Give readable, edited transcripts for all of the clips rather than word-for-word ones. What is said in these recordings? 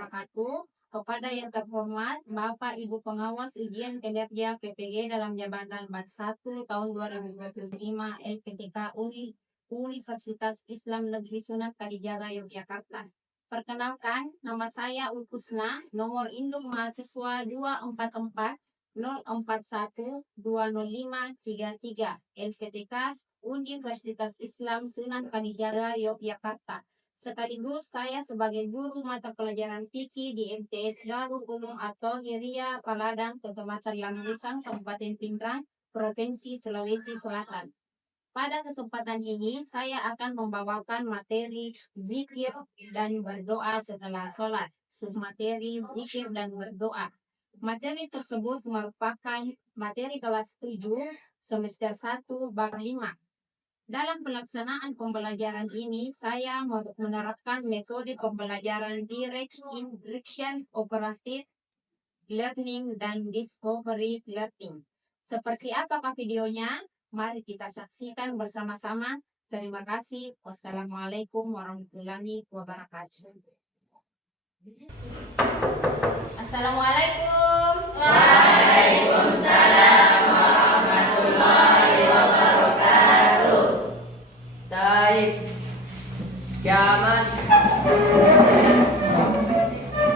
wabarakatuh. Kepada yang terhormat Bapak Ibu Pengawas Ujian Kinerja PPG dalam Jabatan Bat 1 tahun 2025 LPTK Universitas Islam Negeri Sunan Kalijaga Yogyakarta. Perkenalkan, nama saya Ulkusna, nomor induk mahasiswa 244 041 20533 LPTK Universitas Islam Sunan Kalijaga Yogyakarta. Sekaligus saya sebagai guru mata pelajaran fikih di MTS Darul Ulum atau Hiria Paladang, Kecamatan Lambisang, Kabupaten Pindrang, Provinsi Sulawesi Selatan. Pada kesempatan ini saya akan membawakan materi zikir dan berdoa setelah sholat. Submateri zikir dan berdoa. Materi tersebut merupakan materi kelas 7 semester 1 bab 5. Dalam pelaksanaan pembelajaran ini, saya menerapkan metode pembelajaran direct instruction, operative learning, dan discovery learning. Seperti apakah videonya? Mari kita saksikan bersama-sama. Terima kasih. Wassalamualaikum warahmatullahi wabarakatuh. Assalamualaikum. Waalaikumsalam warahmatullahi wabarakatuh. Baik. Jaman.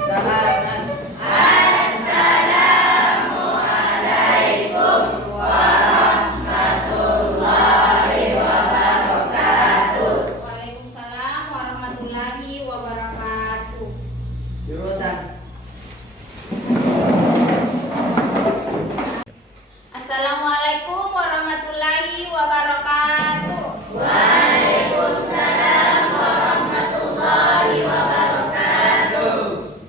Salaman. Assalamualaikum warahmatullahi wabarakatuh. Waalaikumsalam warahmatullahi wabarakatuh. Jurusan. Assalamualaikum warahmatullahi wabarakatuh. Waalaikumsalam warahmatullahi wabarakatuh.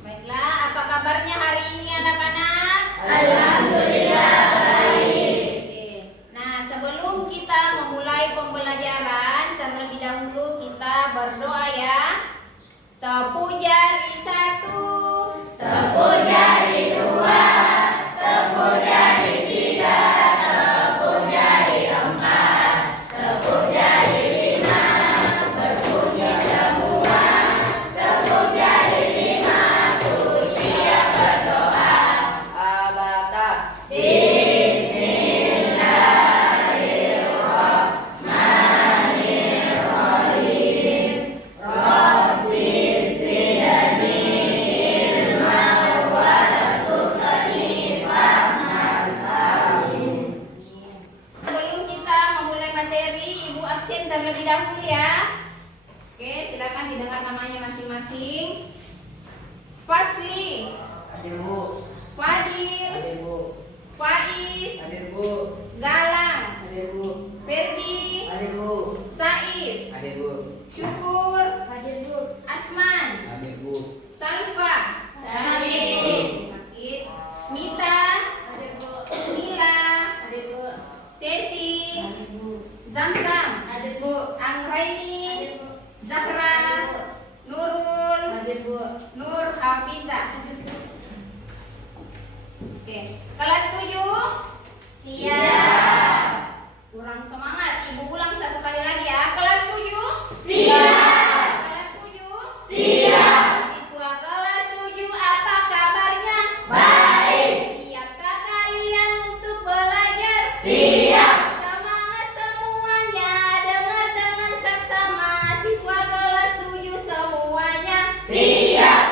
Baiklah, apa kabarnya hari ini anak-anak? Alhamdulillah baik. Oke. Nah, sebelum kita memulai pembelajaran, terlebih dahulu kita berdoa ya. Tepuk jari 1, Tepuk jari 2, tepuk jari 3, tepuk jari 4, tepuk jari 5, berbunyi semua. Tepuk jari 5, ku siap berdoa. Abata. Bismillahirrahmanirrahim. Rabbi zidni ilman warzuqni fahman. Amin. sebelum kita memulai materi, Ibu absen terlebih dahulu ya. Oke, silakan didengar namanya masing-masing. Fasli, Hadir Bu. Fadil, Hadir Bu. Faiz, Hadir Bu. Galang, Hadir Bu. Ferdi, Hadir Bu. Said, Hadir Bu. Syukur, Asman, Hadir Bu. Salfa, Hadir. Sakit, Mita, Mila, Sesi, Zamzam, Anggraini, Zahra, Nurul, Nur Hafiza. Oke, kelas 7 siap. Kurang semangat, Ibu ulang satu kali lagi ya. Kelas 7 Siap. Kelas 7 Siap. Siswa kelas 7, apa kabarnya? Baik. Siapkah kalian untuk belajar? Siap. Semangat semuanya, dengar dengan saksama. Siswa kelas 7 semuanya Siap.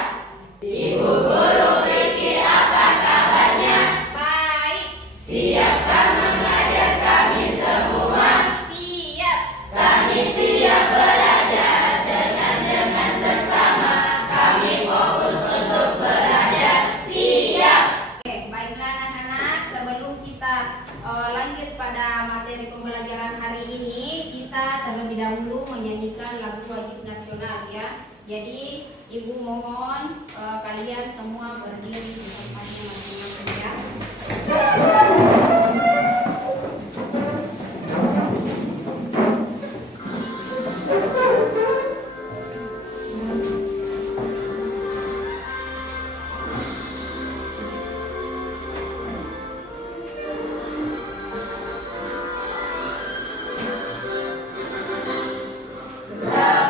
Ibu guru Vicky, apa kabarnya? baik. Siapkah mengajar kami semua? Siap. Kami siap belajar dengan sesama. Kami fokus untuk belajar. Siap. Oke, baiklah anak-anak, sebelum kita lanjut pada materi pembelajaran hari ini, kita terlebih dahulu menyanyikan lagu wajib nasional ya. Jadi Ibu mohon kalian semua berdiri di tempatnya masing-masing ya.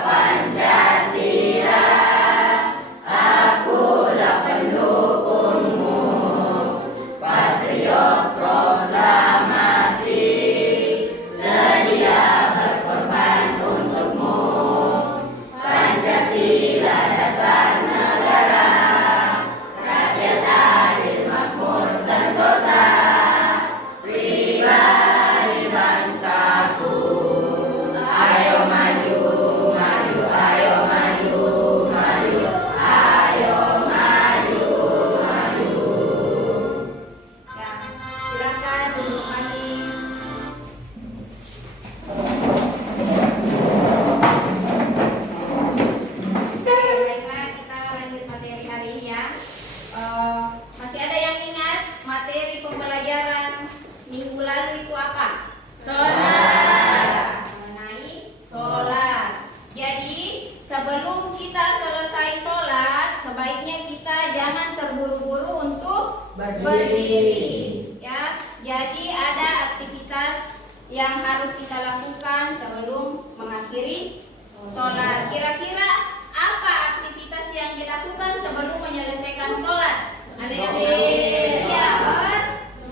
Pancasila, aku lalu itu apa? Sholat. Mengenai sholat. Jadi sebelum kita selesai sholat, sebaiknya kita jangan terburu-buru untuk berdiri. Ya, jadi ada aktivitas yang harus kita lakukan sebelum mengakhiri sholat. Kira-kira apa aktivitas yang dilakukan sebelum menyelesaikan sholat? Ada yang ya,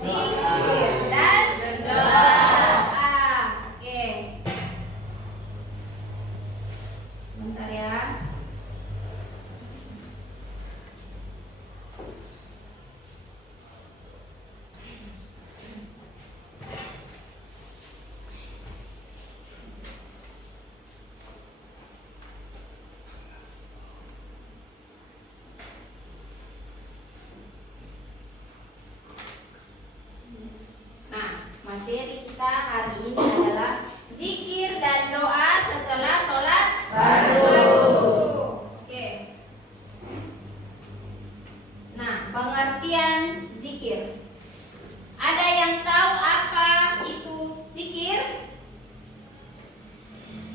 berzikir dan berdoa. Oke. Sebentar ya. Nah, materi kita hari ini adalah zikir dan doa setelah sholat fardu. Oke. Nah, pengertian zikir. Ada yang tahu apa itu zikir?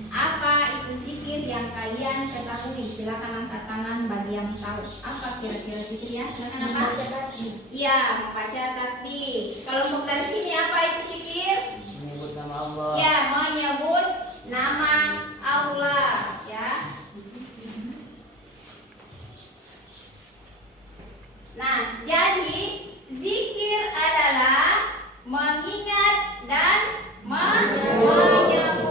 Apa itu zikir yang kalian ketahui? Silakan angkat tangan bagi yang tahu. Apa kira-kira zikirnya? Silakan apa? Membaca tasbih. Iya, baca tasbih. Kelompok dari sini apa itu zikir? Menyebut nama Allah. Ya, menyebut nama Allah, ya. Nah, jadi zikir adalah mengingat dan menyebut.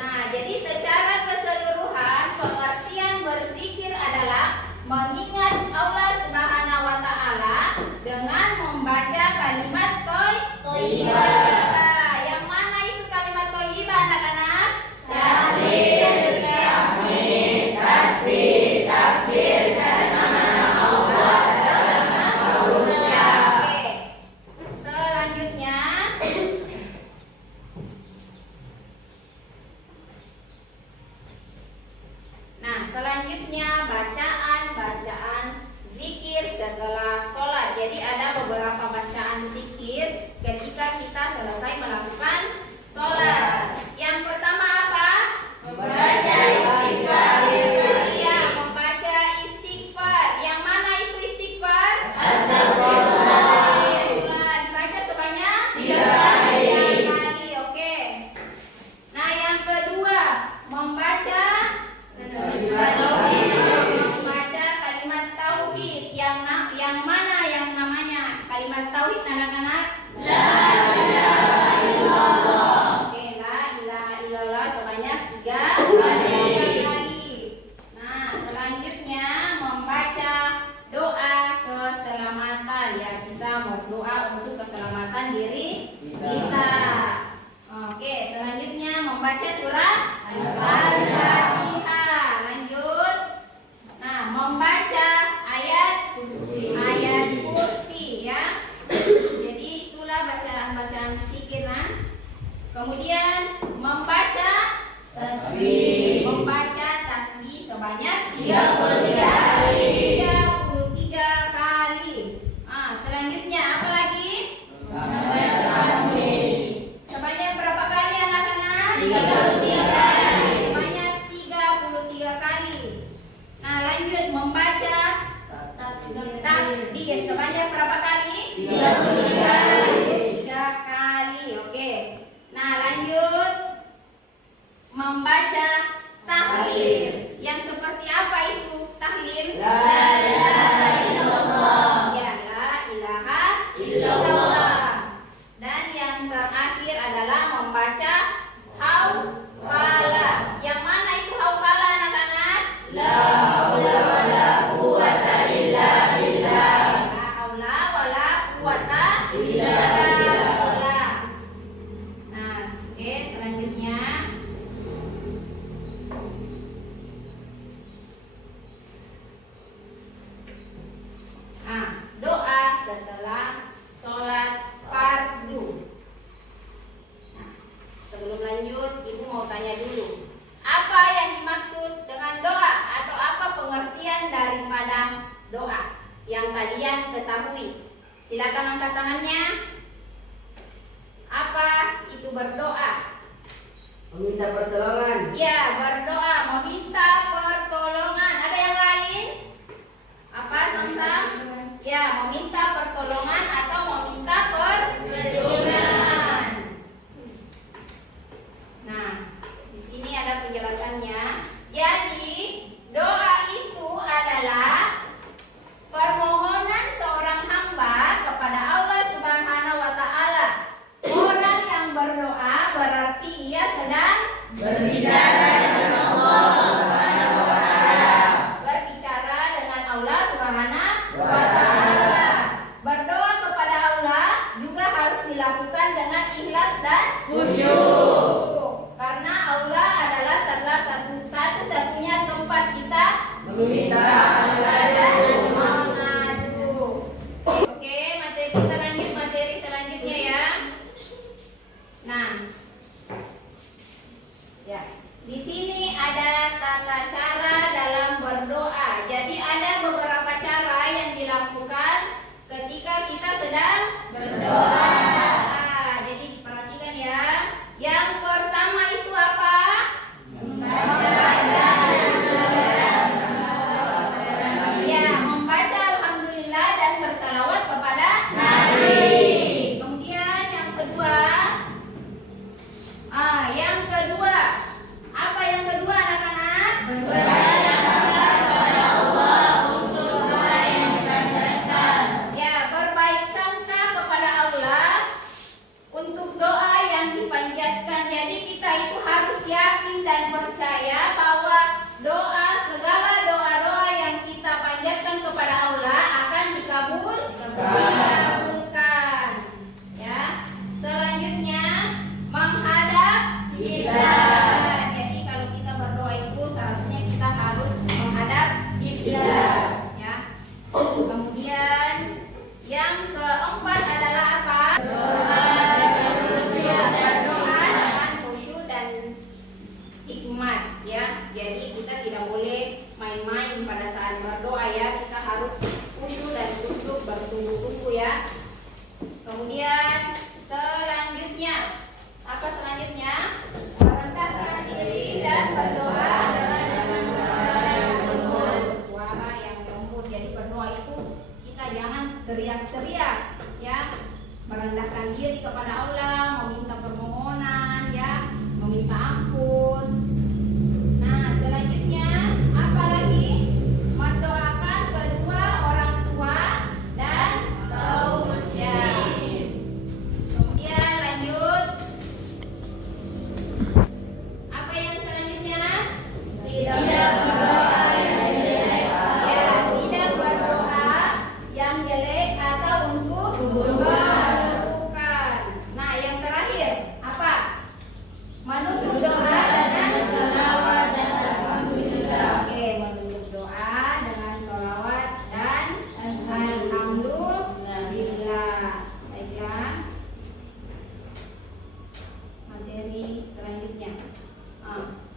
Nah, jadi secara keseluruhan pengertian berzikir adalah mengingat Allah Subhanahu wa taala dengan membaca kalimat thayyibah. Yang mana itu kalimat thayyibah, anak-anak? Tahlil, tahmid, tasbih, takbir, dan nama-nama Allah dalam manusia. Oke. Selanjutnya bacaan zikir setelah sholat. Jadi ada beberapa bacaan zikir ketika kita selesai melakukan sholat. Yang pertama apa? Membaca istighfar. Iya, membaca istighfar. Yang mana itu istighfar? Astagfirullah. Dibaca sebanyak 3 kali. 3 kali, oke. Nah, yang kedua, membaca kalimat tauhid. Yang mana yang namanya kalimat tauhid, anak-anak? La ilaha illallah. Oke, la ilaha illallah sebanyak 3 kali. Nah, selanjutnya membaca doa keselamatan, ya. Kita berdoa untuk keselamatan diri kita. Oke, selanjutnya membaca surat Al-Fatihah. Lanjut. Nah, membaca ayat kursi, ya. Jadi itulah bacaan-bacaan zikir. Kemudian membaca Tasbih. Membaca tasbih sebanyak 33 kali. 33 kali. Selanjutnya apa lagi? Membaca tahmid. Sebanyak berapa kali, anak-anak? 33 kali. Sebanyak 33 kali. Nah, lanjut membaca takbir sebanyak berapa kali? 33 kali. 3 kali. Oke. Nah, lanjut membaca tahlil. Yang seperti apa itu tahlil? La ilaha illallah. Ya, la ilaha Illallah. Dan yang terakhir adalah membaca hauqalah. Yang mana itu hauqalah, anak-anak? La haula wala quwata illa billah. La haula wala quwata Illa billah. Nah, oke, selanjutnya doa setelah sholat fardu. Nah, sebelum lanjut, Ibu mau tanya dulu, apa yang dimaksud dengan doa atau apa pengertian daripada doa yang kalian ketahui? Silakan angkat tangannya. Meminta pertolongan. Ya, berdoa meminta pertolongan. Ada yang lain? Apa, Samsam? Ya, meminta pertolongan atau meminta perlindungan. Nah, di sini ada penjelasannya. Jadi, doa itu adalah permohonan seorang hamba kepada Allah Subhanahu wa taala. Orang yang berdoa berarti ia sedang Berbicara dengan Allah Subhanahu wa taala. berbicara dengan Allah Subhanahu wa taala. Berdoa kepada Allah juga harus dilakukan dengan ikhlas dan khusyuk. Karena Allah adalah satu-satunya tempat kita Meminta dan mengadu. Oke, materi kita lanjut materi selanjutnya ya. Nah, ya, di sini ada tata cara dalam berdoa. Jadi ada beberapa cara yang dilakukan ketika kita sedang berdoa. Jadi diperhatikan ya. Yang pertama itu apa? Ya, membaca alhamdulillah dan bersalawat kepada Nabi. Kemudian yang kedua, apa yang kedua anak-anak? Ya, berbaik sangka kepada Allah untuk doa yang dipanjatkan. Jadi kita itu harus yakin dan percaya bahwa segala doa-doa yang kita panjatkan kepada Allah akan dikabulkan. Ya. Selanjutnya menghadap kiblat. Jadi kalau kita berdoa itu seharusnya kita harus menghadap kiblat. Ya. Kemudian yang keempat adalah apa? Berdoa dengan khusyuk dan hikmat ya. Jadi kita tidak boleh main-main pada saat berdoa ya. Kita harus khusyuk dan tunduk bersungguh-sungguh ya. Kemudian selanjutnya apa selanjutnya? Merendahkan diri dan berdoa dengan suara yang lembut. Jadi berdoa itu kita jangan teriak-teriak ya. Merendahkan diri kepada Allah, meminta permohonan ya, meminta ampun. Nah, selanjutnya apa lagi? Mendoakan kedua orang tua dan kaum muslimin. Kemudian lanjut. Apa yang selanjutnya? Tidak berdoa yang jelek. Ya, tidak berdoa yang jelek atau untuk keburukan. Nah, yang terakhir apa? Menutup doa dengan sholawat dan alhamdulillah. Oke, menutup doa dengan sholawat dan alhamdulillah. Baiklah. Materi selanjutnya.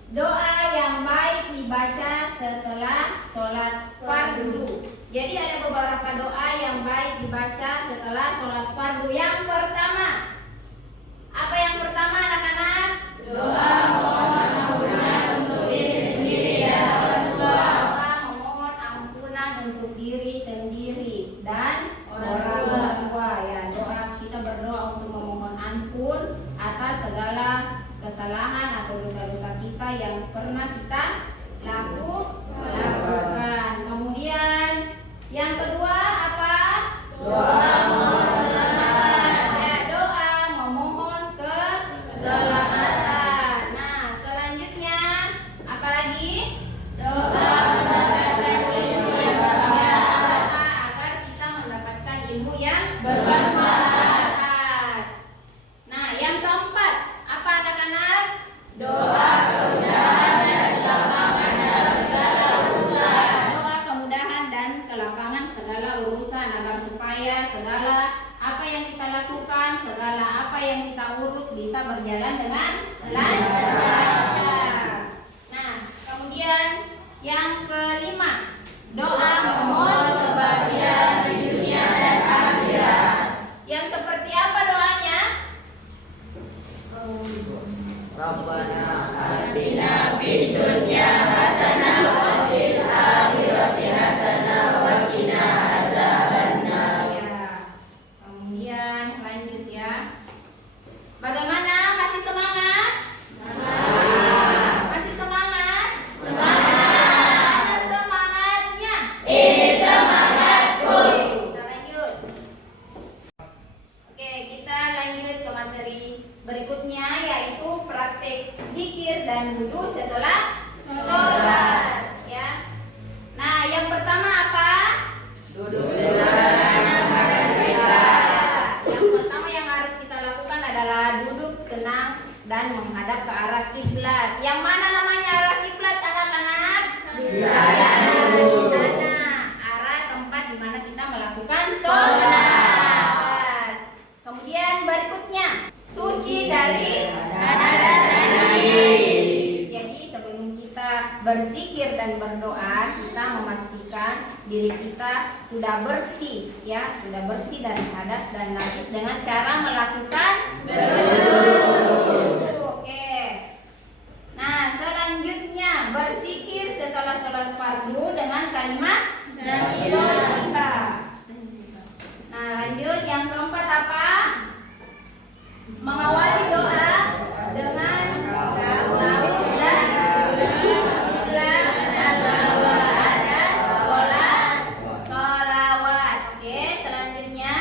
Doa yang baik dibaca setelah sholat fardu. Jadi ada beberapa doa yang baik dibaca setelah sholat fardu. Yang pertama, apa yang pertama anak-anak? Doa mohon ampunan untuk diri sendiri dan orang tua. Doa memohon ampunan untuk diri sendiri dan orang tua ya. Doa kita berdoa untuk memohon ampun atas segala kesalahan atau dosa-dosa kita yang pernah kita lakukan. Kemudian yang kedua apa? Doa mohon selamat. Ya, doa memohon keselamatan. Nah, selanjutnya apa lagi? Doa mendapatkan ilmu yang Ya, bermanfaat. doa agar kita mendapatkan ilmu yang bermanfaat. Nah, yang keempat apa anak-anak? Doa kemudahan dan kelapangan dalam segala urusan. Doa kemudahan dan kelapangan segala urusan agar supaya segala apa yang kita lakukan, segala apa yang kita urus bisa berjalan dengan lancar. Nah, kemudian yang kelima, doa memohon Kebahagiaan di dunia dan akhirat. yang seperti apa doanya? Rabbana Ya. Kemudian lanjut ya. Bagaimana? Masih semangat? Masih semangat? Ada semangatnya? Kita lanjut. Oke, kita lanjut ke materi berikutnya, yaitu praktek zikir dan wudhu setelah sholat. Ya. Nah, yang pertama apa? Yang pertama yang harus kita lakukan adalah duduk tenang dan menghadap ke arah kiblat. Yang mana namanya arah kiblat, anak-anak? Di sana, arah tempat di mana kita melakukan sholat. Kemudian berikutnya, suci dari hadas dan najis. Jadi sebelum kita berzikir dan berdoa, kita memastikan diri kita sudah bersih, ya, sudah bersih dari hadas dan najis dengan cara melakukan berwudu. Oke. Nah, selanjutnya berzikir setelah sholat fardu dengan kalimat kita. Nah, lanjut yang keempat apa? Mengawali doa dengan sholawat. Oke, selanjutnya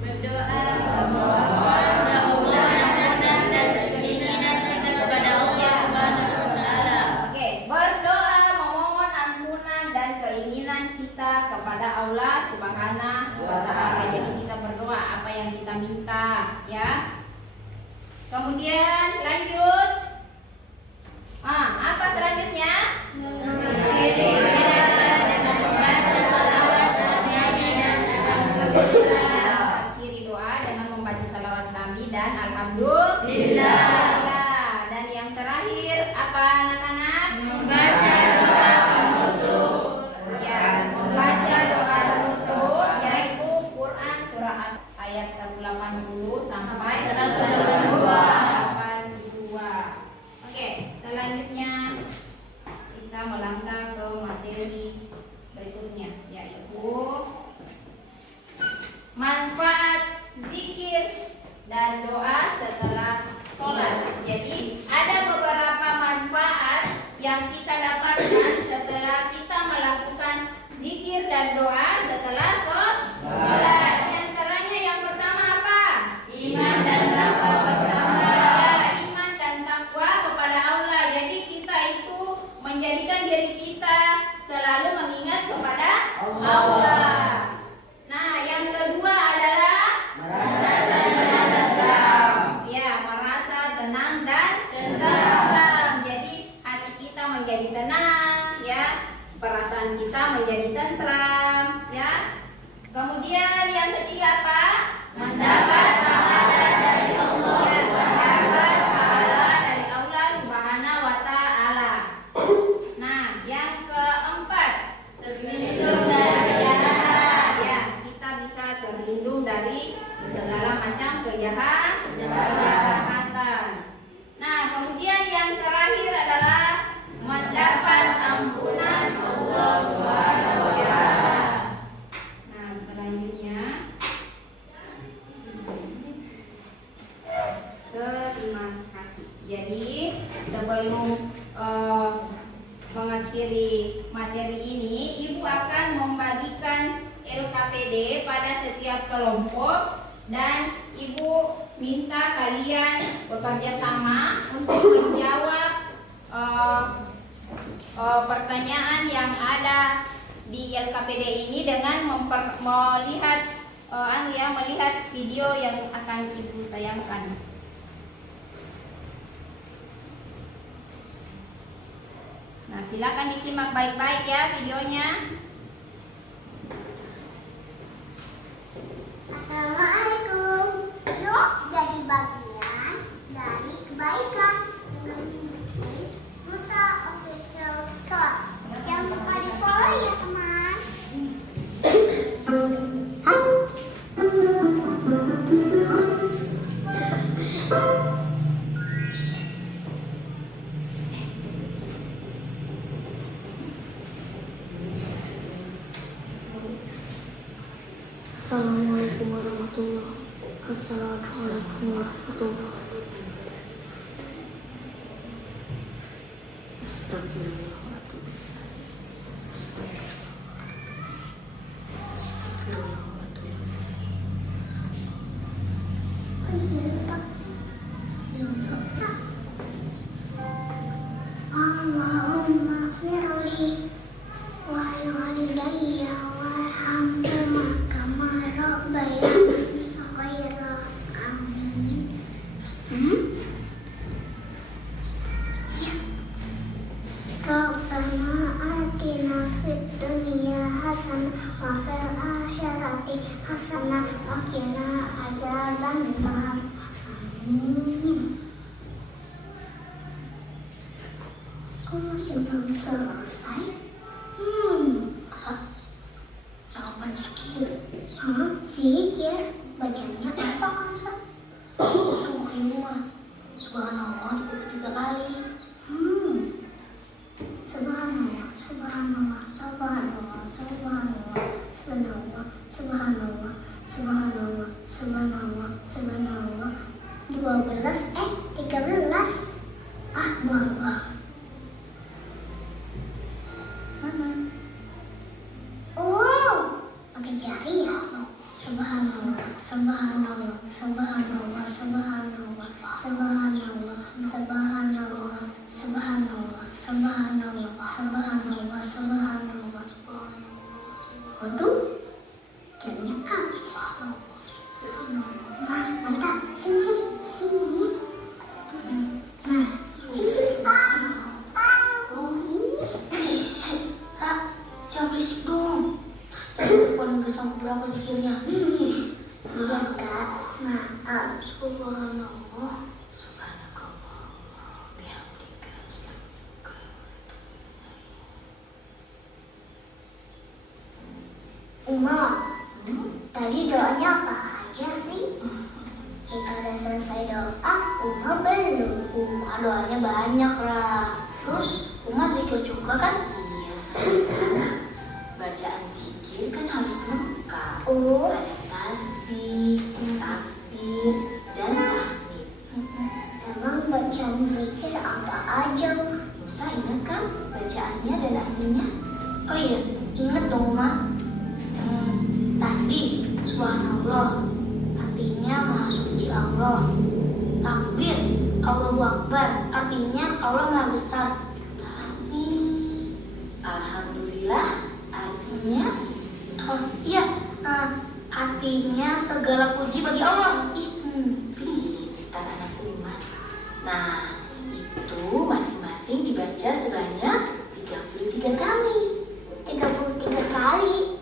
berdoa memohon ampunan dan keinginan kita kepada Allah Subhanahu wa taala. Oke, berdoa memohon ampunan dan keinginan kita kepada Allah Subhanahu wa taala. Jadi kita berdoa apa yang kita minta, ya. Kemudian lanjut. Apa selanjutnya? Akhiri doa dengan membaca salawat Nabi dan alhamdulillah. Dan yang terakhir apa, anak-anak? Membaca doa penutup. Ya, membaca doa penutup yaitu Quran surah ayat 180 sampai 182. Oke, selanjutnya kita melangkah ke materi berikutnya, yaitu manfaat zikir dan doa setelah sholat. Jadi ada beberapa manfaat yang kita dapatkan setelah kita melakukan zikir dan doa setelah sholat. Di antaranya yang pertama apa? Iman dan takwa pertama. Ya, iman dan takwa kepada Allah. Jadi kita itu menjadikan diri kita selalu mengingat kepada Allah. Nah, yang kedua adalah merasa tenang dan tentram. Jadi hati kita menjadi tenang, ya, perasaan kita menjadi tentram, ya. Kemudian yang ketiga apa? Mendapat pahala dari Allah Subhanahu wa taala. Nah, yang keempat, terlindung dari kejahatan. Ya, kita bisa terlindung dari segala macam kejahatan. Nah, kemudian yang terakhir adalah mendapat ampunan Allah Subhanahu wa taala. Nah, selanjutnya terima kasih. Jadi sebelum mengakhiri materi ini, Ibu akan membagikan LKPD pada setiap kelompok dan Ibu minta kalian bekerja sama untuk menjawab pertanyaan yang ada di LKPD ini dengan melihat video yang akan Ibu tayangkan. Nah, silakan disimak baik-baik ya videonya. Assalamualaikum. Yuk jadi bagian dari kebaikan dengan Musa Official Store. Jangan lupa di follow ya teman. Allahumma firli wa walidayya warhamhuma kama rabbayani shaghira. Amin. Rabbana atina fid dunya hasanah wa fil akhirati hasanah wa qina azabannar. Amin. Kok masih belum selesai? Jangan zikir. Zikir? Bacanya apa, Kamsa? Itu Mas. Subhanallah 33 kali. Subhanallah, subhanallah, subhanallah, subhanallah, subhanallah, subhanallah, subhanallah, subhanallah, subhanallah. 12, 13. Buang. Oh, pakai jari ya? Subhanallah, subhanallah, subhanallah, subhanallah, subhanallah, subhanallah, subhanallah, subhanallah, subhanallah, subhanallah. Waduh, jamnya habis. Mantap, sini. Nah, sini. Jangan berisik dong. Paling gak sampai berapa zikirnya? Iya Kak, maaf. Subhanallah, subhanakallah, bihamdika, astagfirullah. Tadi doanya apa aja sih? Kita udah selesai doa, belum? Doanya banyak lah. Terus zikir juga kan? Iya sayang, bacaan zikir kan harus lengkap. Ada tasbih, takbir, dan tahmid. Emang bacaan zikir apa aja, Musa ingat kan bacaannya dan artinya? Oh iya, ingat dong, Ma. Tasbih, subhanallah, artinya maha suci Allah. Takbir, Allahu Akbar, artinya Allah maha besar. Tahmid, alhamdulillah, artinya? Artinya segala puji bagi Allah. Pintar anak umat. Nah, itu masing-masing dibaca sebanyak 33 kali. 33 kali.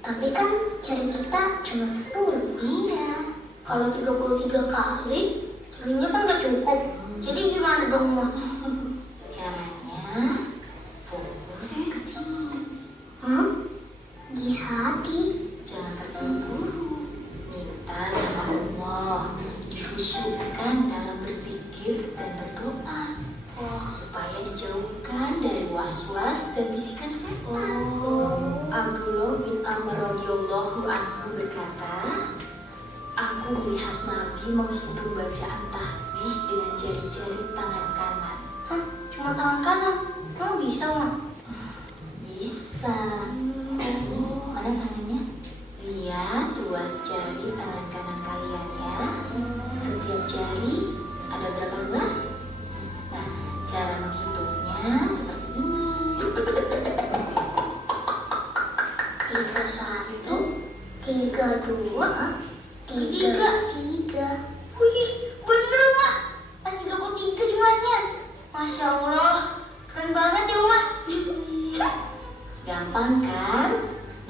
Tapi kan jari kita cuma 10. Iya. Kalau 33 kali, jarinya kan gak cukup. Jadi gimana dong, Ma? Caranya fokus ke sini. Di hati. Jangan terburu-buru. Minta sama Allah, dikhusyukkan dalam berzikir dan berdoa. Supaya dijauhkan dari was-was dan bisikan setan. Abdullah bin Amr radhiyallahu anhu berkata, aku melihat Nabi menghitung bacaan tasbih dengan jari-jari tangan kanan. Cuma tangan kanan? Emang bisa, Ma? Bisa. Mana tangannya? Lihat ruas jari tangan kanan kalian ya. Setiap jari ada berapa ruas? Nah, cara menghitungnya seperti ini. 31, 32, 33. Wih, bener, Ma. Pas 33 jumlahnya. Masya Allah, keren banget ya, Ma. Gampang kan?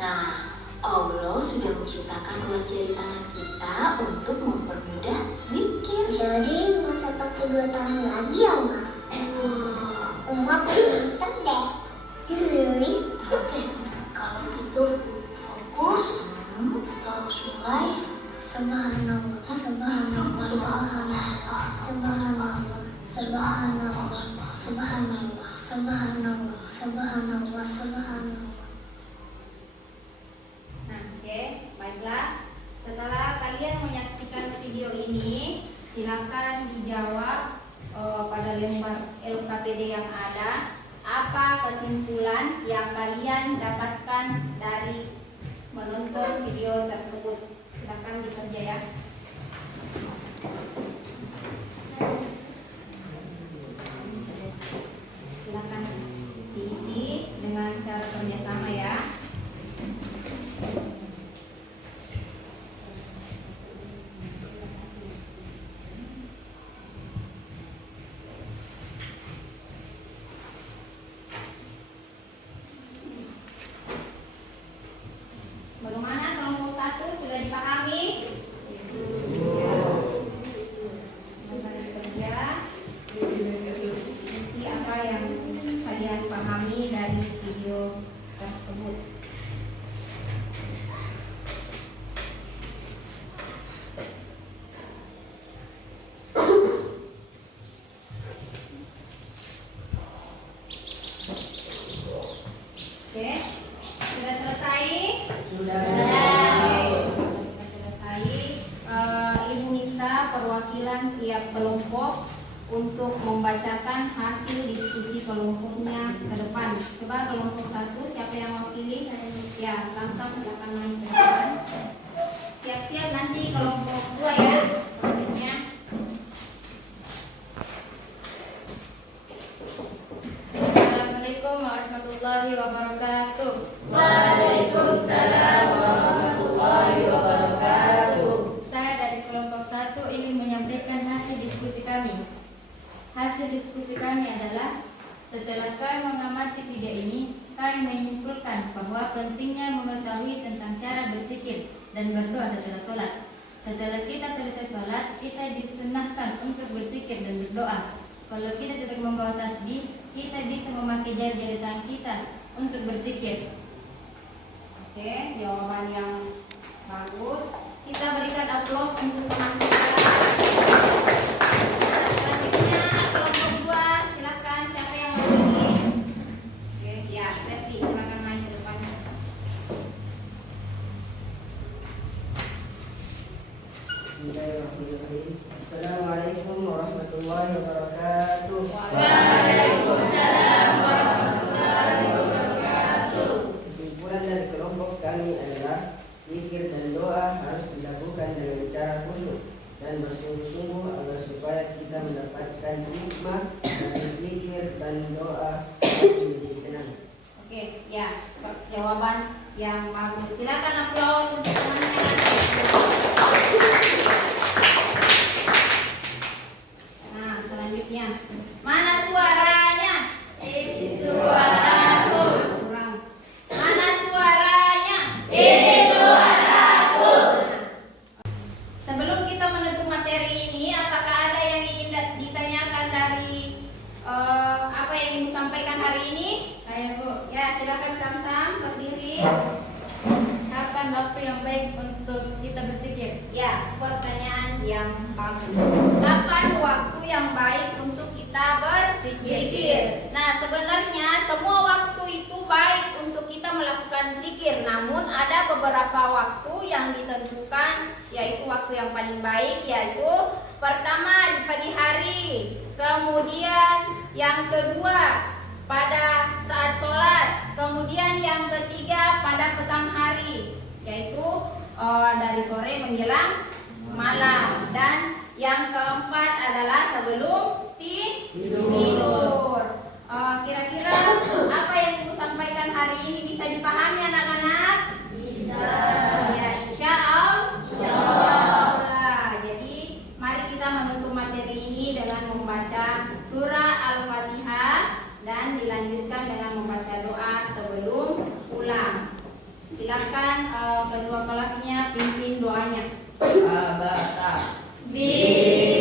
Nah, Allah sudah menciptakan ruas jari tangan kita untuk mempermudah zikir. Jadi nggak usah pakai 2 tangan lagi ya, Ma? Uma pinter deh. Really? Oke, Kalau gitu fokus, terus mulai. Subhanallah, subhanallah, subhanallah, subhanallah, subhanallah, subhanallah, subhanallah, subhanallah, subhanallah. Nah, oke, baiklah. Setelah kalian menyaksikan silakan dijawab pada lembar LKPD yang ada. Apa kesimpulan yang kalian dapatkan dari menonton video tersebut? Silakan dikerja ya. Silakan diisi dengan cara kerjasama ya. Bagaimana kelompok 1 sudah dipahami? Kerja isi apa yang kalian pahami dari video tersebut. Oke, sudah selesai? Sudah selesai. Ibu minta perwakilan tiap kelompok untuk membacakan hasil diskusi kelompoknya ke depan. Coba kelompok 1, siapa yang mau pilih? Ya, Samsam silakan main ke depan. Siap-siap nanti kelompok 2 ya. Selanjutnya. Assalamualaikum warahmatullahi wabarakatuh. Waalaikumsalam warahmatullahi wabarakatuh. Saya dari kelompok 1 ingin menyampaikan hasil diskusi kami. Hasil diskusi kami adalah, setelah kami mengamati video ini, kami menyimpulkan bahwa pentingnya mengetahui tentang cara berzikir dan berdoa setelah sholat. Setelah kita selesai sholat, kita disunahkan untuk berzikir dan berdoa. Kalau kita tidak membawa tasbih, kita bisa memakai jari-jari tangan kita untuk berzikir. Oke, jawaban yang bagus. Kita berikan aplaus untuk teman kita. Selanjutnya kelompok 2, silakan siapa yang mau pilih? Oke, ya, Teti, silakan main ke depan. Bismillahirrahmanirrahim. Assalamualaikum warahmatullahi wabarakatuh. Waalaikumsalam warahmatullahi wabarakatuh. Kesimpulan dari kelompok kami adalah zikir dan doa harus dilakukan dengan cara khusyuk dan bersungguh-sungguh agar supaya kita mendapatkan hikmah dari zikir dan doa menjadi tenang. Oke, ya, jawaban yang bagus. Silakan aplaus untuk temannya. Nah, selanjutnya, mana suaranya? Ini suaraku. Kurang. Mana suaranya? Ini suaraku. Sebelum kita menutup materi ini, apakah ada yang ingin ditanyakan dari apa yang ibu sampaikan hari ini? Saya Bu. Ya, silakan Samsam berdiri. Kapan waktu yang baik untuk kita berzikir? Ya, pertanyaan yang bagus. Kapan waktu yang baik untuk kita berzikir? Nah, sebenarnya semua waktu itu baik untuk kita melakukan zikir. Namun ada beberapa waktu yang ditentukan, yaitu waktu yang paling baik, yaitu pertama di pagi hari, kemudian yang kedua pada saat sholat, kemudian yang ketiga pada petang hari, yaitu dari sore menjelang malam, dan yang keempat adalah sebelum tidur. Kira-kira apa yang ibu sampaikan hari ini bisa dipahami anak-anak? Bisa. Ya, insya Allah. Jadi mari kita menutup materi ini dengan membaca surah Al-Fatihah dan dilanjutkan dengan membaca doa sebelum pulang. Silakan kedua kelasnya pimpin doanya. Abata. Bismillah.